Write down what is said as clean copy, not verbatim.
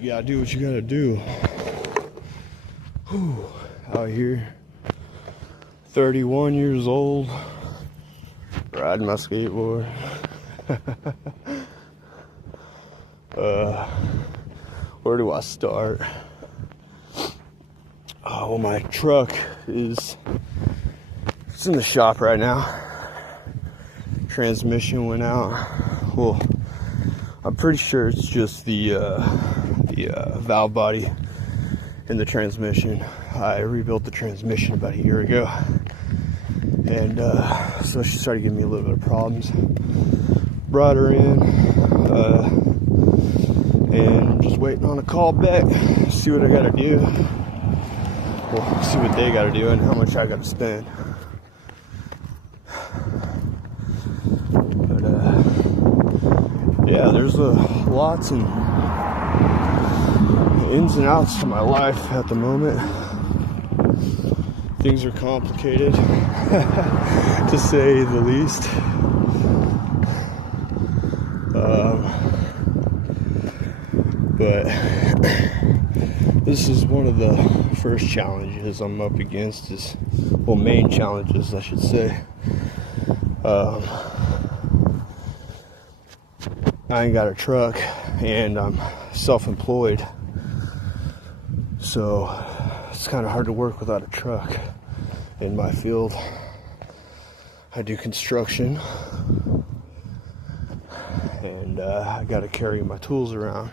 You gotta do what you gotta do. Whew. Out here, 31 years old, riding my skateboard. Where do I start? Oh, my truck it's in the shop right now. Transmission went out. Well, I'm pretty sure it's just the valve body in the transmission. I rebuilt the transmission about a year ago, and so she started giving me a little bit of problems. Brought her in, and just waiting on a call back. See what I gotta do. Well, see what they gotta do and how much I gotta spend. But yeah, there's lots and ins and outs to my life at the moment. Things are complicated, to say the least. But this is one of the first challenges I'm up against. Main challenges, I should say. I ain't got a truck, and I'm self-employed, so it's kind of hard to work without a truck in my field. I do construction, and I got to carry my tools around.